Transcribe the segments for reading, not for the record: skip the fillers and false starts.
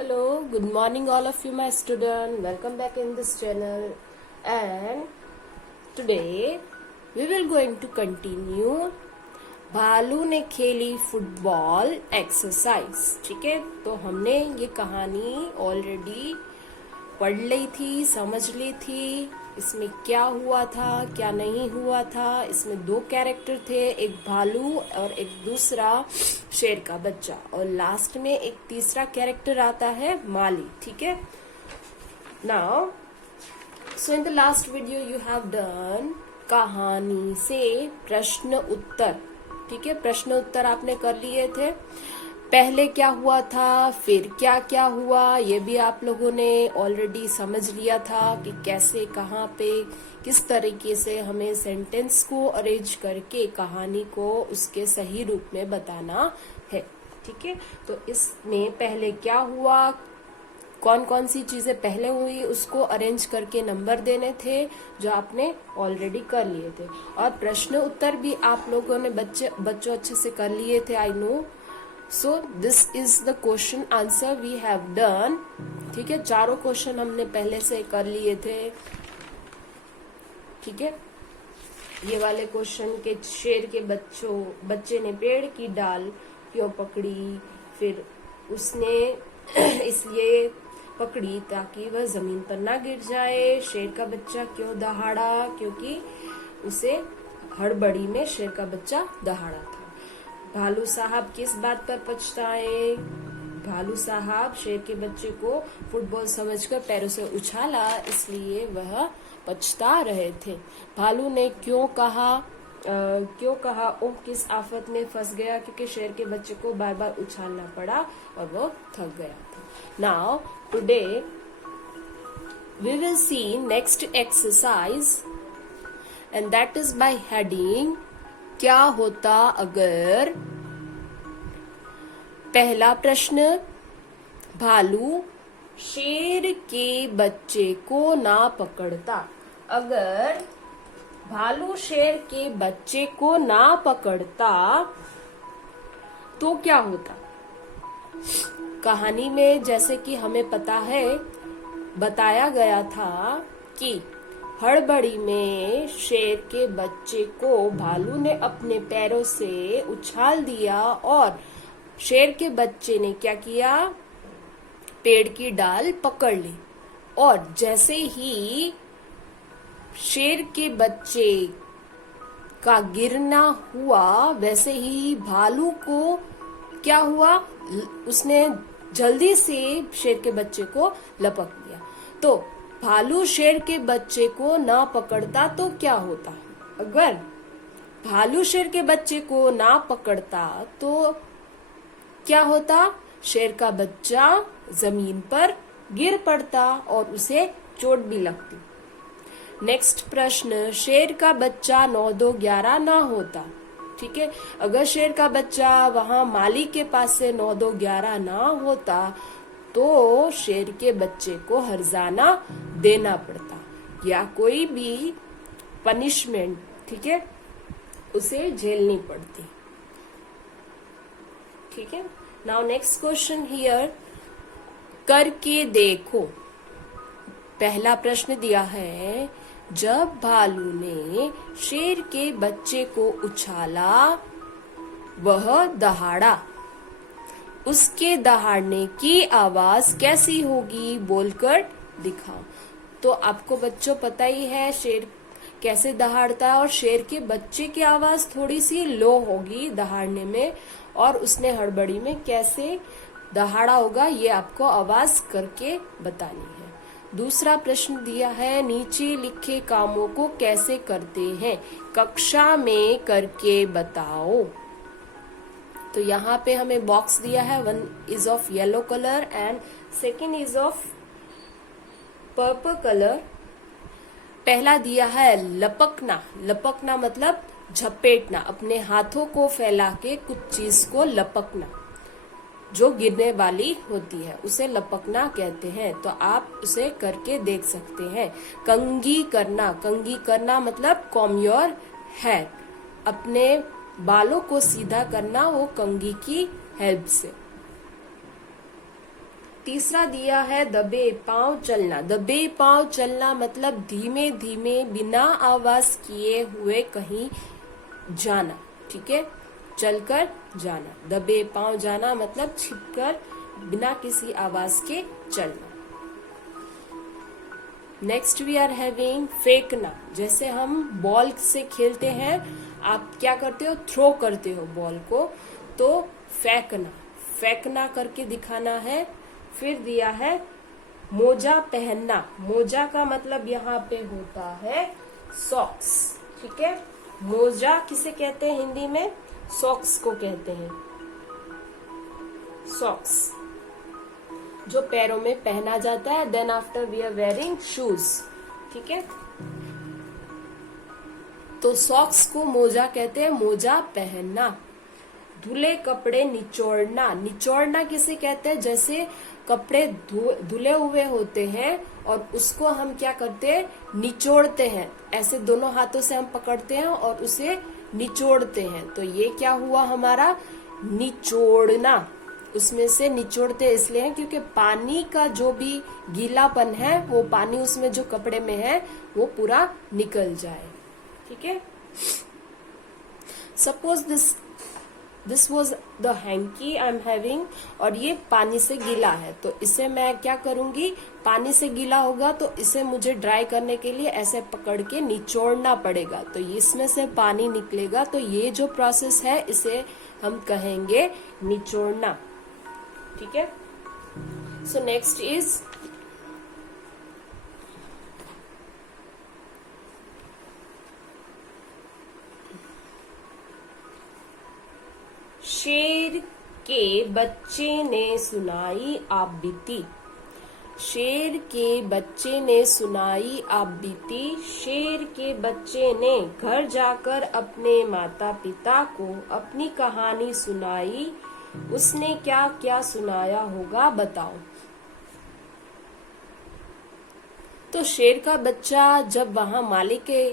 Hello, good morning all of you my student. Welcome back in this channel. And today we will going to continue भालू ने खेली football exercise. ठीक है, तो हमने ये कहानी ऑलरेडी पढ़ ली थी, समझ ली थी। इसमें क्या हुआ था, क्या नहीं हुआ था। इसमें दो कैरेक्टर थे, एक भालू और एक दूसरा शेर का बच्चा, और लास्ट में एक तीसरा कैरेक्टर आता है माली। ठीक है, now so in the last video you have done कहानी से प्रश्न उत्तर। ठीक है, प्रश्न उत्तर आपने कर लिए थे। पहले क्या हुआ था, फिर क्या क्या हुआ, ये भी आप लोगों ने ऑलरेडी समझ लिया था कि कैसे, कहाँ पे, किस तरीके से हमें सेंटेंस को अरेंज करके कहानी को उसके सही रूप में बताना है। ठीक है, तो इसमें पहले क्या हुआ, कौन कौन सी चीजें पहले हुई, उसको अरेंज करके नंबर देने थे, जो आपने ऑलरेडी कर लिए थे। और प्रश्न उत्तर भी आप लोगों ने बच्चों अच्छे से कर लिए थे, I know. So this is the question answer we have done. ठीक है, चारों क्वेश्चन हमने पहले से कर लिए थे। ठीक है, ये वाले क्वेश्चन के शेर के बच्चे ने पेड़ की डाल क्यों पकड़ी, फिर उसने इसलिए पकड़ी ताकि वह जमीन पर ना गिर जाए। शेर का बच्चा क्यों दहाड़ा, क्योंकि उसे हड़बड़ी में शेर का बच्चा दहाड़ा था। भालू साहब किस बात पर पछताए, भालू साहब शेर के बच्चे को फुटबॉल समझकर पैरों से उछाला, इसलिए वह पछता रहे थे। भालू ने क्यों कहा ओह किस आफत में फंस गया, क्योंकि शेर के बच्चे को बार बार उछालना पड़ा और वो थक गया था। Now today we will see next exercise and that is by heading क्या होता अगर। पहला प्रश्न, भालू शेर के बच्चे को ना पकड़ता। अगर भालू शेर के बच्चे को ना पकड़ता तो क्या होता। कहानी में जैसे कि हमें पता है, बताया गया था कि हड़बड़ी में शेर के बच्चे को भालू ने अपने पैरों से उछाल दिया और शेर के बच्चे ने क्या किया, पेड़ की डाल पकड़ ली। और जैसे ही शेर के बच्चे का गिरना हुआ, वैसे ही भालू को क्या हुआ, उसने जल्दी से शेर के बच्चे को लपक लिया। तो भालू शेर के बच्चे को ना पकड़ता तो क्या होता। अगर भालू शेर के बच्चे को ना पकड़ता तो क्या होता, शेर का बच्चा जमीन पर गिर पड़ता और उसे चोट भी लगती। नेक्स्ट प्रश्न, शेर का बच्चा 9 2 11 ना होता। ठीक है, अगर शेर का बच्चा वहां माली के पास से 9 2 11 ना होता तो शेर के बच्चे को हर्जाना देना पड़ता या कोई भी पनिशमेंट, ठीक है, उसे झेलनी पड़ती। ठीक है, नाउ नेक्स्ट क्वेश्चन हियर, करके देखो। पहला प्रश्न दिया है, जब भालू ने शेर के बच्चे को उछाला वह दहाड़ा, उसके दहाड़ने की आवाज कैसी होगी, बोलकर दिखाओ। तो आपको बच्चों पता ही है शेर कैसे दहाड़ता है, और शेर के बच्चे की आवाज थोड़ी सी लो होगी दहाड़ने में, और उसने हड़बड़ी में कैसे दहाड़ा होगा ये आपको आवाज करके बतानी है। दूसरा प्रश्न दिया है, नीचे लिखे कामों को कैसे करते हैं, कक्षा में करके बताओ। तो यहाँ पे हमें बॉक्स दिया है, one is of yellow colour and second is of purple colour. पहला दिया है लपकना। लपकना मतलब झपेटना, अपने हाथों को फैला के कुछ चीज को लपकना, जो गिरने वाली होती है उसे लपकना कहते हैं। तो आप उसे करके देख सकते हैं। कंघी करना, कंघी करना मतलब कॉम योर हेयर, अपने बालों को सीधा करना, वो कंघी की हेल्प से। तीसरा दिया है दबे पांव चलना। दबे पांव चलना मतलब धीमे धीमे बिना आवाज किए हुए कहीं जाना, ठीक है, चलकर जाना। दबे पांव जाना मतलब छिपकर बिना किसी आवाज के चलना। नेक्स्ट वी आर हैविंग फेंकना। जैसे हम बॉल से खेलते हैं, आप क्या करते हो, थ्रो करते हो बॉल को, तो फेंकना, फेंकना करके दिखाना है। फिर दिया है मोजा पहनना। मोजा का मतलब यहाँ पे होता है सॉक्स, ठीक है। मोजा किसे कहते हैं हिंदी में, सॉक्स को कहते हैं, सॉक्स जो पैरों में पहना जाता है। Then after we are wearing shoes, ठीक है। तो सॉक्स को मोजा कहते हैं, मोजा पहनना। धुले कपड़े निचोड़ना। निचोड़ना किसे कहते हैं, जैसे कपड़े धुले हुए होते हैं और उसको हम क्या करते हैं, निचोड़ते हैं। ऐसे दोनों हाथों से हम पकड़ते हैं और उसे निचोड़ते हैं। तो ये क्या हुआ हमारा, निचोड़ना। उसमें से निचोड़ते इसलिए हैं क्योंकि पानी का जो भी गीलापन है, वो पानी उसमें जो कपड़े में है वो पूरा निकल जाए, ठीक है। Suppose this was the hanky I am having, और ये पानी से गीला है, तो इसे मैं क्या करूंगी, पानी से गीला होगा तो इसे मुझे ड्राई करने के लिए ऐसे पकड़ के निचोड़ना पड़ेगा, तो इसमें से पानी निकलेगा। तो ये जो प्रोसेस है इसे हम कहेंगे निचोड़ना, ठीक है। सो नेक्स्ट इज शेर के बच्चे ने सुनाई आप बीती। शेर के बच्चे ने सुनाई आप बीती। शेर के बच्चे ने घर जाकर अपने माता पिता को अपनी कहानी सुनाई। उसने क्या क्या सुनाया होगा बताओ। तो शेर का बच्चा जब वहां मालिक के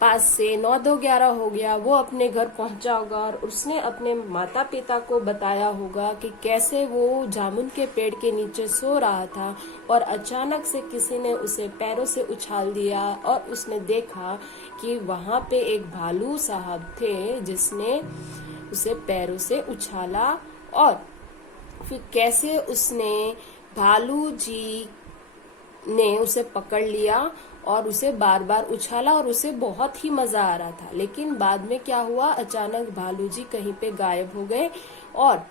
पास से 9-2-11 हो गया, वो अपने घर पहुंचा होगा और उसने अपने माता पिता को बताया होगा कि कैसे वो जामुन के पेड़ के नीचे सो रहा था और अचानक से किसी ने उसे पैरों से उछाल दिया और उसने देखा कि वहां पे एक भालू साहब थे जिसने उसे पैरों से उछाला, और फिर कैसे उसने भालू जी ने उसे पकड़ लिया और उसे बार बार उछाला और उसे बहुत ही मजा आ रहा था। लेकिन बाद में क्या हुआ, अचानक भालू जी कहीं पे गायब हो गए और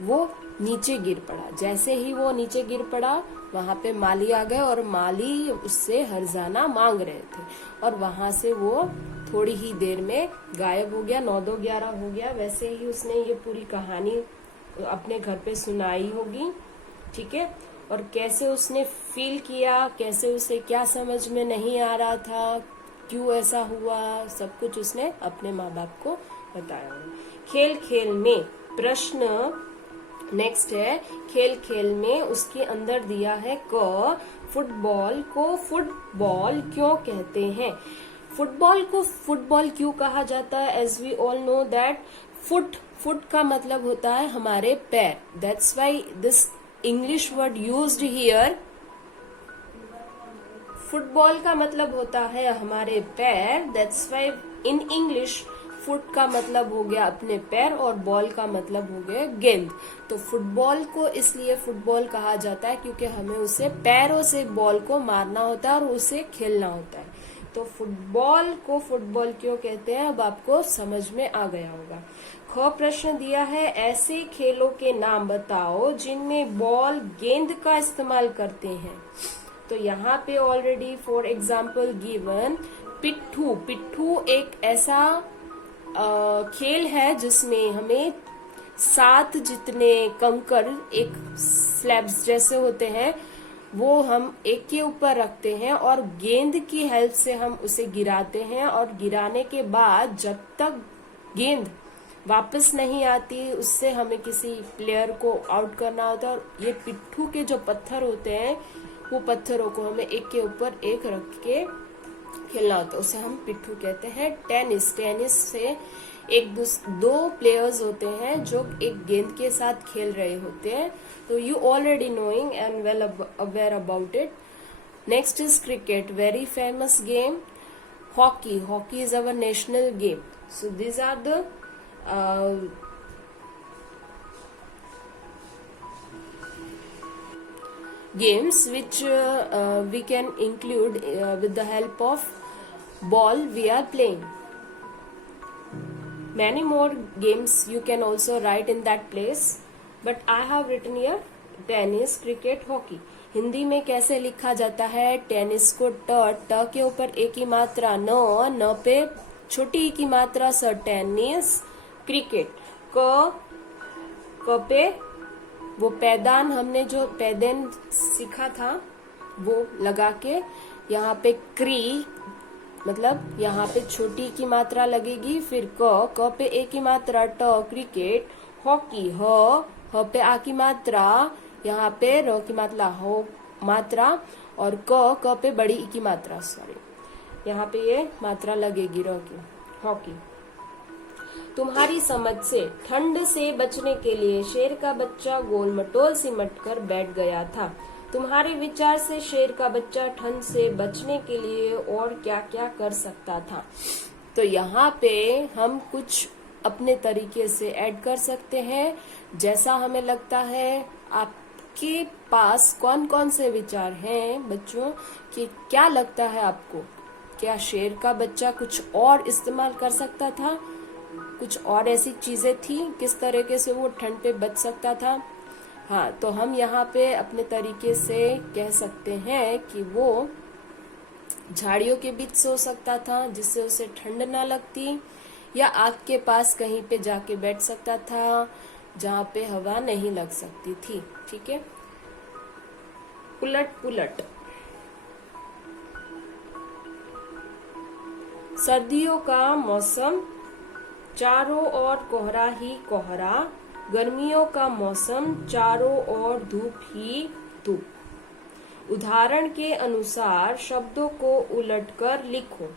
वो नीचे गिर पड़ा। जैसे ही वो नीचे गिर पड़ा, वहां पे माली आ गए और माली उससे हर्जाना मांग रहे थे, और वहां से वो थोड़ी ही देर में गायब हो गया। 9-2-11 हो गया। वैसे ही उसने ये पूरी कहानी अपने घर पे सुनाई होगी, ठीक है। और कैसे उसने फील किया, कैसे उसे क्या समझ में नहीं आ रहा था, क्यों ऐसा हुआ, सब कुछ उसने अपने माँ बाप को बताया। खेल खेल में प्रश्न नेक्स्ट है, खेल खेल में उसके अंदर दिया है क, फुटबॉल को फुटबॉल क्यों कहते हैं। फुटबॉल को फुटबॉल क्यों कहा जाता है, as we all know that foot का मतलब होता है हमारे पैर। That's why this English word used here। Football का मतलब होता है हमारे पैर। That's why in English foot का मतलब हो गया अपने पैर और बॉल का मतलब हो गया गेंद। तो फुटबॉल को इसलिए फुटबॉल कहा जाता है क्योंकि हमें उसे पैरों से बॉल को मारना होता है और उसे खेलना होता है। तो फुटबॉल को फुटबॉल क्यों कहते हैं, अब आपको समझ में आ गया होगा। ख प्रश्न दिया है, ऐसे खेलों के नाम बताओ जिनमें बॉल गेंद का इस्तेमाल करते हैं। तो यहाँ पे ऑलरेडी फॉर एग्जाम्पल गिवन पिट्ठू। पिट्ठू एक ऐसा खेल है जिसमें हमें 7 जितने कंकर एक स्लैब्स जैसे होते हैं वो हम एक के ऊपर रखते हैं और गेंद की हेल्प से हम उसे गिराते हैं, और गिराने के बाद जब तक गेंद वापस नहीं आती उससे हमें किसी प्लेयर को आउट करना होता है। और ये पिट्ठू के जो पत्थर होते हैं वो पत्थरों को हमें एक के ऊपर एक रख के खेलना होता है, उसे हम पिट्ठू कहते हैं। टेनिस से दो प्लेयर्स होते हैं जो एक गेंद के साथ खेल रहे होते हैं. तो you already knowing and well aware about it. Next is cricket, very famous game. Hockey is our national game. So these are the games which we can include with the help of ball we are playing. Many more games you can also write in that place, but I have written here tennis, cricket, hockey. Hindi में कैसे लिखा जाता है? Tennis को ट के ऊपर एक ही मात्रा, न पे छोटी ई की मात्रा स, टेनिस. क्रिकेट क पे वो पैदान, हमने जो पैदान सीखा था वो लगा के यहाँ पे क्री, मतलब यहाँ पे छोटी की मात्रा लगेगी. फिर क पे एक ही मात्रा ट, क्रिकेट. हॉकी ह पे आ की मात्रा, यहाँ पे र की मात्रा और क पे बड़ी ई की मात्रा, सॉरी, यहाँ पे ये मात्रा लगेगी र की. हॉकी. तुम्हारी समझ से ठंड से बचने के लिए शेर का बच्चा गोल मटोल सिमट कर बैठ गया था. तुम्हारे विचार से शेर का बच्चा ठंड से बचने के लिए और क्या क्या कर सकता था? तो यहाँ पे हम कुछ अपने तरीके से ऐड कर सकते हैं, जैसा हमें लगता है. आपके पास कौन कौन से विचार हैं बच्चों, कि क्या लगता है आपको? क्या शेर का बच्चा कुछ और इस्तेमाल कर सकता था? कुछ और ऐसी चीजें थी किस तरीके से वो ठंड पे बच सकता था? हाँ, तो हम यहाँ पे अपने तरीके से कह सकते हैं कि वो झाड़ियों के बीच सो सकता था जिससे उसे ठंड ना लगती, या आग के पास कहीं पे जाके बैठ सकता था जहाँ पे हवा नहीं लग सकती थी. ठीक है. उलट पुलट. सर्दियों का मौसम, चारों ओर कोहरा ही कोहरा. गर्मियों का मौसम, चारों ओर धूप ही धूप. उदाहरण के अनुसार शब्दों को उलटकर लिखो.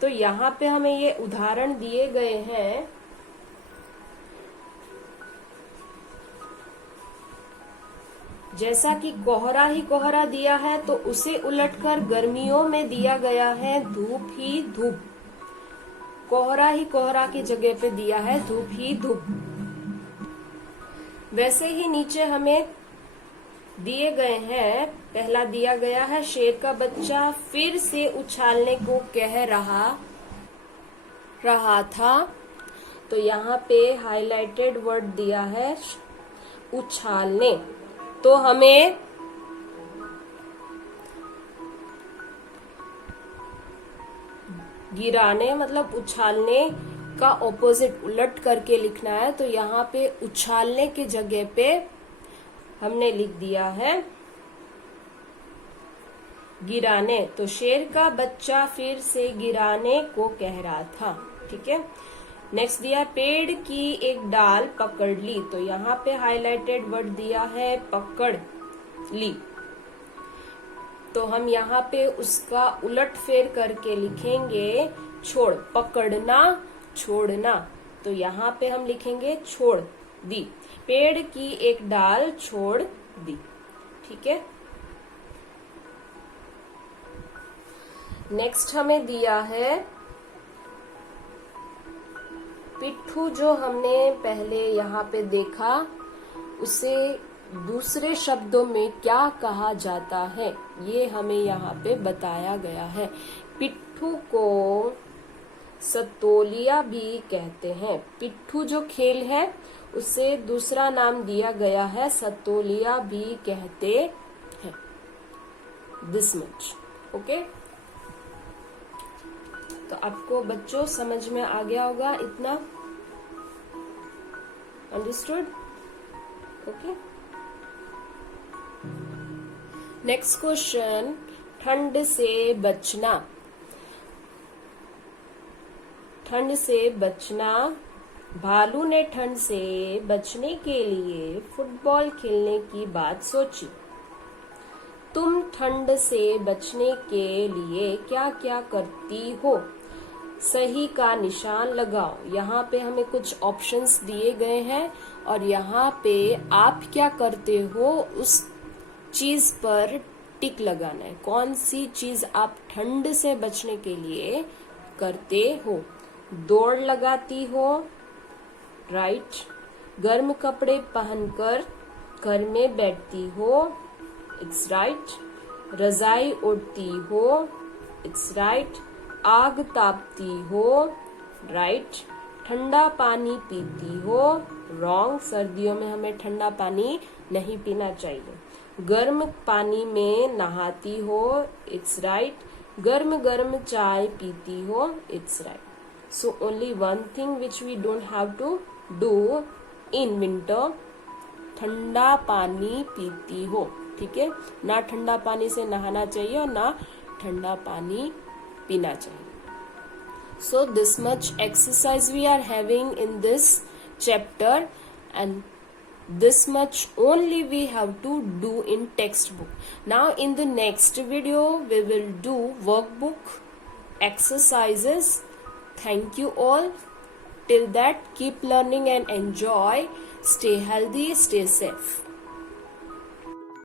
तो यहाँ पे हमें ये उदाहरण दिए गए हैं. जैसा कि कोहरा ही कोहरा दिया है तो उसे उलटकर गर्मियों में दिया गया है धूप ही धूप. कोहरा ही कोहरा की जगह पे दिया है धूप ही धूप. वैसे ही नीचे हमें दिए गए हैं. पहला दिया गया है शेर का बच्चा फिर से उछालने को कह रहा था. तो यहाँ पे हाईलाइटेड वर्ड दिया है उछालने. तो हमें गिराने मतलब उछालने का ऑपोजिट उलट करके लिखना है. तो यहाँ पे उछालने के जगह पे हमने लिख दिया है गिराने. तो शेर का बच्चा फिर से गिराने को कह रहा था. ठीक है. नेक्स्ट दिया पेड़ की एक डाल पकड़ ली. तो यहाँ पे हाईलाइटेड वर्ड दिया है पकड़ ली. तो हम यहाँ पे उसका उलट फेर करके लिखेंगे छोड़. पकड़ना छोड़ना. तो यहाँ पे हम लिखेंगे छोड़ दी. पेड़ की एक डाल छोड़ दी. ठीक है. नेक्स्ट हमें दिया है पिट्ठू. जो हमने पहले यहाँ पे देखा उसे दूसरे शब्दों में क्या कहा जाता है ये हमें यहाँ पे बताया गया है. पिट्ठू को सतोलिया भी कहते हैं. पिट्ठू जो खेल है उसे दूसरा नाम दिया गया है सतोलिया भी कहते हैं. This much. ओके. तो आपको बच्चों समझ में आ गया होगा इतना. अंडरस्टूड? ओके. Next question. ठंड से बचना. ठंड से बचना. भालू ने ठंड से बचने के लिए फुटबॉल खेलने की बात सोची. तुम ठंड से बचने के लिए क्या क्या करती हो? सही का निशान लगाओ। यहाँ पे हमें कुछ ऑप्शंस दिए गए हैं और यहाँ पे आप क्या करते हो उस चीज पर टिक लगाना है। कौन सी चीज आप ठंड से बचने के लिए करते हो? दौड़ लगाती हो, राइट। गर्म कपड़े पहनकर घर में बैठती हो, इट्स राइट। रजाई ओढ़ती हो, इट्स राइट। आग तापती हो, राइट। ठंडा पानी पीती हो, रॉन्ग। सर्दियों में हमें ठंडा पानी नहीं पीना चाहिए। गर्म पानी में नहाती हो, इट्स राइट। गर्म गर्म चाय पीती हो, it's right. So only one thing which we don't have to do in winter, ठंडा पानी पीती हो, ठीक है। ना ठंडा पानी से नहाना चाहिए और ना ठंडा पानी पीना चाहिए। So this much exercise we are having in this chapter, and this much only we have to do in textbook. Now in the next video we will do workbook exercises. Thank you all. Till that, keep learning and enjoy. Stay healthy, stay safe.